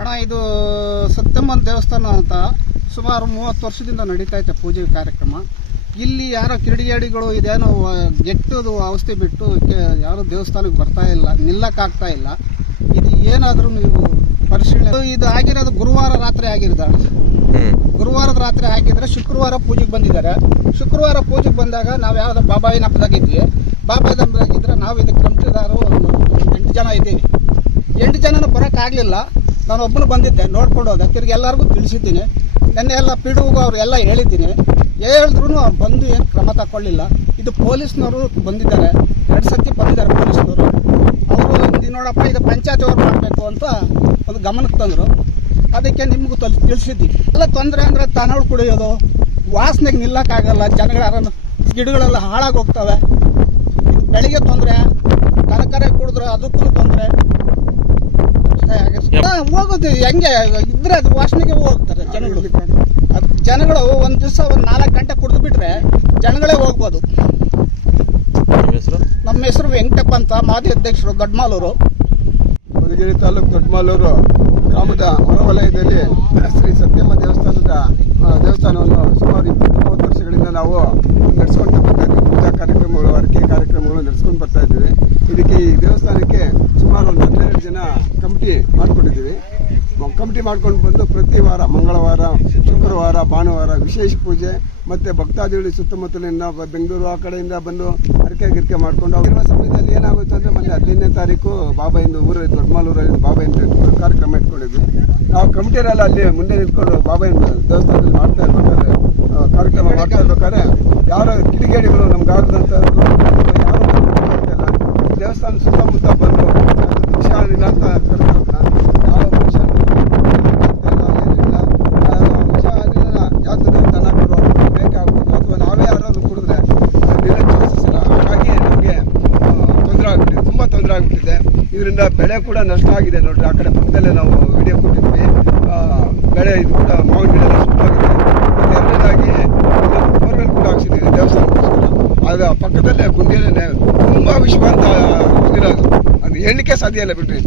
ಅಣ್ಣ, ಇದು ಸತ್ಯಮ್ಮನ ದೇವಸ್ಥಾನ ಅಂತ ಸುಮಾರು 30 ವರ್ಷದಿಂದ ನಡೀತಾ ಐತೆ ಪೂಜೆ ಕಾರ್ಯಕ್ರಮ. ಇಲ್ಲಿ ಯಾರೋ ಕಿಡಿಗೇಡಿಗಳು ಇದೇನೋ ಗೆಟ್ಟದು ಔಷಧಿ ಬಿಟ್ಟು ಯಾರು ದೇವಸ್ಥಾನಕ್ಕೆ ಬರ್ತಾ ಇಲ್ಲ, ನಿಲ್ಲಕ್ಕಾಗ್ತಾ ಇಲ್ಲ. ಇದು ಏನಾದರೂ ನೀವು ಪರಿಶೀಲನೆ. ಇದು ಆಗಿರೋದು ಗುರುವಾರ ರಾತ್ರಿ ಆಗಿರೋದು. ಗುರುವಾರದ ರಾತ್ರಿ ಆಗಿದ್ರೆ ಶುಕ್ರವಾರ ಪೂಜೆಗೆ ಬಂದಿದ್ದಾರೆ. ಶುಕ್ರವಾರ ಪೂಜೆಗೆ ಬಂದಾಗ ನಾವು ಯಾವುದೋ ಬಾಬಾಯಿನ ಹಬ್ಬದಾಗಿದ್ವಿ. ಬಾಬಾಯಿನ ಹಬ್ಬದಾಗಿದ್ರೆ ನಾವು ಇದಕ್ಕೆ ಕಮಿಟಿದಾರು 8 ಜನ ಇದ್ದೀವಿ. 8 ಜನನೂ ಬರೋಕ್ಕಾಗಲಿಲ್ಲ. ನಾನು ಒಬ್ಬನು ಬಂದಿದ್ದೆ, ನೋಡ್ಕೊಂಡು ಹೋದೆ. ತಿರ್ಗಿ ಎಲ್ಲರಿಗೂ ತಿಳಿಸಿದ್ದೀನಿ. ನೆನ್ನೆ ಎಲ್ಲ ಪಿಡುಗು ಅವ್ರು ಎಲ್ಲ ಹೇಳಿದ್ದೀನಿ. ಹೇಳಿದ್ರು ಅವ್ರು ಬಂದು ಏನು ಕ್ರಮ ತಗೊಳ್ಳಿಲ್ಲ. ಇದು ಪೊಲೀಸ್ನವರು ಬಂದಿದ್ದಾರೆ, 2 ಸತಿ ಬಂದಿದ್ದಾರೆ ಪೊಲೀಸ್ನವರು. ಅವರು ನೋಡಪ್ಪ ಇದು ಪಂಚಾಯತ್ ಅವ್ರು ಮಾಡಬೇಕು ಅಂತ ಒಂದು ಗಮನಕ್ಕೆ ತಂದರು. ಅದಕ್ಕೆ ನಿಮಗೂ ತಿಳಿಸಿದ್ವಿ. ಎಲ್ಲ ತೊಂದರೆ ಅಂದರೆ ತನಗಳು ಕುಡಿಯೋದು, ವಾಸನೆಗೆ ನಿಲ್ಲಕ್ಕಾಗಲ್ಲ. ಜನಗಳ ಗಿಡಗಳೆಲ್ಲ ಹಾಳಾಗಿ ಹೋಗ್ತವೆ. ಬೆಳಿಗ್ಗೆ ತೊಂದರೆ, ತರಕಾರಿ ಕುಡಿದ್ರೆ ಅದಕ್ಕೂ ತೊಂದರೆ. ಹೋಗೋದು ಹೆಂಗೆ ಇದ್ರೆ ಅದು ವಾಸನೆಗೆ ಹೋಗ್ತಾರೆ ಜನಗಳು ಒಂದು ದಿವಸ ಒಂದು 4 ಗಂಟೆ ಕುಡಿದು ಬಿಟ್ರೆ ಜನಗಳೇ ಹೋಗ್ಬೋದು. ನಮ್ಮ ಹೆಸರು ವೆಂಕಟಪ್ಪ ಅಂತ, ಮಾಜಿ ಅಧ್ಯಕ್ಷರು, ದೊಡ್ಡಮಾಲೂರು. ಮಧುಗಿರಿ ತಾಲೂಕು ದೊಡ್ಡಮಾಲೂರು ಗ್ರಾಮದ ಹೊರವಲಯದಲ್ಲಿ ಶ್ರೀ ಸತ್ಯಮ್ಮ ದೇವಸ್ಥಾನವನ್ನು ಸುಮಾರು 20-30 ವರ್ಷಗಳಿಂದ ನಾವು ನಡೆಸ್ಕೊಂಡು ಬರ್ತಾ ಇದ್ದೀವಿ. ಪೂಜಾ ಕಾರ್ಯಕ್ರಮಗಳು, ಅರಕೆ ಕಾರ್ಯಕ್ರಮಗಳು ನಡೆಸ್ಕೊಂಡು ಬರ್ತಾ ಇದ್ದೀವಿ. ಇದಕ್ಕೆ ಈ ದೇವಸ್ಥಾನಕ್ಕೆ ಸುಮಾರು ಒಂದು 12 ಜನ ಕಮಿಟಿ ಮಾಡಿಕೊಂಡಿದ್ದೀವಿ. ಕಮಿಟಿ ಮಾಡ್ಕೊಂಡು ಬಂದು ಪ್ರತಿ ವಾರ ಮಂಗಳವಾರ, ಶುಕ್ರವಾರ, ಭಾನುವಾರ ವಿಶೇಷ ಪೂಜೆ ಮತ್ತು ಭಕ್ತಾದಿಗಳು ಸುತ್ತಮುತ್ತಲಿಂದ ಬೆಂಗಳೂರು ಆ ಕಡೆಯಿಂದ ಬಂದು ಗಿರ್ಕೆ ಮಾಡ್ಕೊಂಡು ಆಗಿರುವ ಸಮಯದಲ್ಲಿ ಏನಾಗುತ್ತೆ ಅಂದರೆ ಮೊನ್ನೆ 15ನೇ ತಾರೀಕು ಬಾಬಾಯಿಂದ ಊರು ದೊಡ್ಡಮಾಲೂರಲ್ಲಿ ಬಾಬಾಯಿಂದ ಕಾರ್ಯಕ್ರಮ ಇಟ್ಕೊಂಡಿದ್ವಿ. ನಾವು ಕಮಿಟಿಯರೆಲ್ಲ ಅಲ್ಲಿ ಮುಂದೆ ನಿಂತ್ಕೊಂಡು ಬಾಬಾಯಿಂದ ದೇವಸ್ಥಾನದಲ್ಲಿ ಮಾಡ್ತಾ ಇರ್ಬೇಕಾದ್ರೆ ಕಾರ್ಯಕ್ರಮ ಮಾಡ್ತಾ ಇರ್ಬೇಕಾದ್ರೆ ಯಾರೋ ಕಿಡಿಗೇಡಿಗಳು ನಮ್ಗೆ ಆಗದಂಥವ್ರು ಯಾರು ಮಾಡ್ತಾ ಇಲ್ಲ. ದೇವಸ್ಥಾನ ಸುತ್ತಮುತ್ತ ಬಂದು ಹುಷಾರಿಲ್ಲ ಅಂತ ಯಾವ ಹುಷಾರಿಲ್ಲ ಯಾವ್ದು ದನ ಬೇಕಾಗ್ಬೋದು ಅಥವಾ ನಾವೇ ಯಾರಾದ್ರೂ ಕುಡಿದ್ರೆ ನೀರಿನ ಚಾನ್ಸಸ್ ಇಲ್ಲ. ಹಾಗಾಗಿ ನಮಗೆ ತೊಂದರೆ ಆಗ್ಬಿಟ್ಟಿದೆ, ತುಂಬ ತೊಂದರೆ ಆಗ್ಬಿಟ್ಟಿದೆ. ಇದರಿಂದ ಬೆಳೆ ಕೂಡ ನಷ್ಟ ಆಗಿದೆ. ನೋಡ್ರಿ, ಆ ಕಡೆ ಪಕ್ಕದಲ್ಲೇ ನಾವು ವಿಡಿಯೋ ಕೊಟ್ಟಿದ್ವಿ. ಬೆಳೆ ಇದು ಕೂಡ ಮಾವಿನ ಗಿಡ ಎಲ್ಲ ಸುಟ್ಟಾಗಿದೆ. ಮತ್ತು ಎರಡನೇದಾಗಿ ಬೋರ್ವೆಲ್ ಕೂಡ ಹಾಕ್ಸಿದ್ದೀವಿ ದೇವಸ್ಥಾನಕ್ಕೋಸ್ಕರ. ಆಗ ಪಕ್ಕದಲ್ಲೇ ಗುಂಡಿಯಲ್ಲೇ ತುಂಬ ವಿಶ್ವಾಂತ ಇರೋದು, ಅದು ಎಣ್ಣಿಕೆ ಸಾಧ್ಯ ಇಲ್ಲ ಬಿಡ್ರಿ.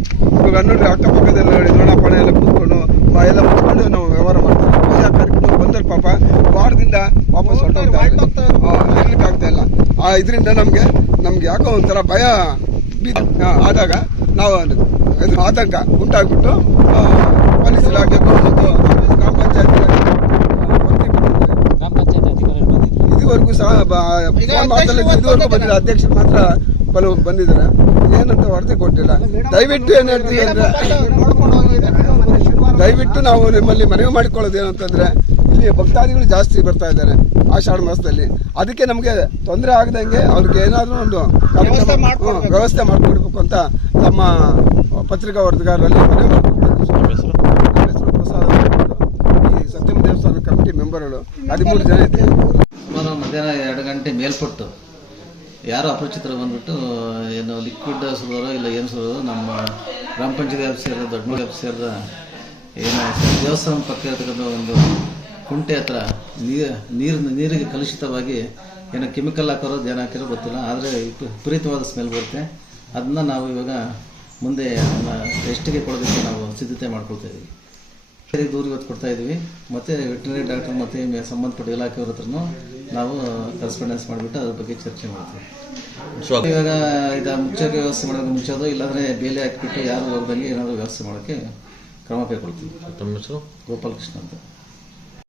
ಇವಾಗ ನೋಡ್ರಿ, ಅಕ್ಕಪಕ್ಕದಲ್ಲಿ ನೋಡಿ ನೋಡಪಣ ಎಲ್ಲ ಕೂತ್ಕೊಂಡು ಎಲ್ಲ ಮುಚ್ಕೊಂಡು ನಾವು ವ್ಯವಹಾರ ಮಾಡ್ತೀವಿ. ಪೂಜಾ ಕಾರ್ಯಕ್ರಮ ಬಂದರೆ ಪಾಪ ವಾರದಿಂದ ವಾಪಸ್ ಹೊರಟೋಗ್ಲಿಕ್ಕೆ ಆಗ್ತಾ ಇಲ್ಲ. ಇದರಿಂದ ನಮಗೆ ಯಾಕೋ ಒಂಥರ ಭಯ ಆದಾಗ ನಾವು ಆತಂಕ ಉಂಟಾಗ್ಬಿಟ್ಟು ಪೊಲೀಸ್ ಇಲಾಖೆ ಮತ್ತು ಗ್ರಾಮ ಪಂಚಾಯತ್ ಇದುವರೆಗೂ ಸಹ ಇದುವರೆಗೂ ಬಂದಿಲ್ಲ. ಅಧ್ಯಕ್ಷರು ಮಾತ್ರ ಬಂದಿದ್ದಾರೆ. ಏನಂತ ವರದಿ ಕೊಟ್ಟಿಲ್ಲ. ದಯವಿಟ್ಟು ಏನು ಹೇಳ್ತೀವಿ ಅಂದರೆ, ದಯವಿಟ್ಟು ನಾವು ನಿಮ್ಮಲ್ಲಿ ಮನವಿ ಮಾಡಿಕೊಳ್ಳೋದು ಏನಂತಂದರೆ, ಇಲ್ಲಿ ಭಕ್ತಾದಿಗಳು ಜಾಸ್ತಿ ಬರ್ತಾ ಇದ್ದಾರೆ ಆಷಾಢ ಮಾಸದಲ್ಲಿ. ಅದಕ್ಕೆ ನಮಗೆ ತೊಂದರೆ ಆಗದಂಗೆ ಅವ್ರಿಗೆ ಏನಾದರೂ ಒಂದು ವ್ಯವಸ್ಥೆ ಮಾಡಿಕೊಡ್ಬೇಕು ಅಂತ ನಮ್ಮ ಪತ್ರಿಕಾ ವರದಿಗಾರರಲ್ಲಿ ಮನವಿ ಮಾಡಿಕೊಡ್ತೀವಿ. ಪ್ರಸಾದ ಈ ಸತ್ಯಮ್ಮ ದೇವಸ್ಥಾನ ಕಮಿಟಿ ಮೆಂಬರ್ಗಳು 13 ಜನ ಇದ್ದೀವಿ. ಸುಮಾರು ಮಧ್ಯಾಹ್ನ 2 ಗಂಟೆ ಮೇಲ್ಪಟ್ಟು ಯಾರೋ ಅಪರಿಚಿತರು ಬಂದ್ಬಿಟ್ಟು ಏನು ಲಿಕ್ವಿಡ್ ಸುರಿದರೋ ಇಲ್ಲ ಏನು ಸುರಿದೋ ನಮ್ಮ ಗ್ರಾಮ ಪಂಚಾಯತ್ ಆಫೀಸರ್, ದೊಡ್ಡಮೂಡಿ ಆಫೀಸರ್ದ ಏನು ದೇವಸ್ಥಾನ ಪಕ್ಕ ಇರತಕ್ಕಂಥ ಒಂದು ಕುಂಟೆ ಹತ್ರ ನೀರಿಗೆ ಕಲುಷಿತವಾಗಿ ಏನೋ ಕೆಮಿಕಲ್ ಹಾಕೋರೋ ಏನು ಹಾಕಿರೋ ಗೊತ್ತಿಲ್ಲ. ಆದರೆ ವಿಪರೀತವಾದ ಸ್ಮೆಲ್ ಬರುತ್ತೆ. ಅದನ್ನ ನಾವು ಇವಾಗ ಮುಂದೆ ಟೆಸ್ಟಿಗೆ ಕೊಡೋದಕ್ಕೆ ನಾವು ಸಿದ್ಧತೆ ಮಾಡ್ಕೊಳ್ತಾ ಇದ್ದೀವಿ. ದೂರ ಇವತ್ತು ಕೊಡ್ತಾ ಇದ್ದೀವಿ. ಮತ್ತು ವೆಟರ್ನರಿ ಡಾಕ್ಟರ್ ಮತ್ತು ಸಂಬಂಧಪಟ್ಟ ಇಲಾಖೆಯವ್ರ ಹತ್ರನೂ ನಾವು ಕರೆಸ್ಪಾಂಡೆನ್ಸ್ ಮಾಡಿಬಿಟ್ಟು ಅದ್ರ ಬಗ್ಗೆ ಚರ್ಚೆ ಮಾಡ್ತೀವಿ. ಇವಾಗ ಇದು ಮುಚ್ಚೋಕ್ಕೆ ವ್ಯವಸ್ಥೆ ಮಾಡೋಕ್ಕೆ ಮುಚ್ಚೋದು, ಇಲ್ಲಾಂದರೆ ಬೇಲೆ ಹಾಕಿಬಿಟ್ಟು ಯಾರು ಹೋಗ್ದಂಗೆ ಏನಾದರೂ ವ್ಯವಸ್ಥೆ ಮಾಡೋಕ್ಕೆ ಕ್ರಮ ಕೈಗೊಳ್ತೀವಿ. ತಮ್ಮ ಹೆಸರು? ಗೋಪಾಲಕೃಷ್ಣ ಅಂತ.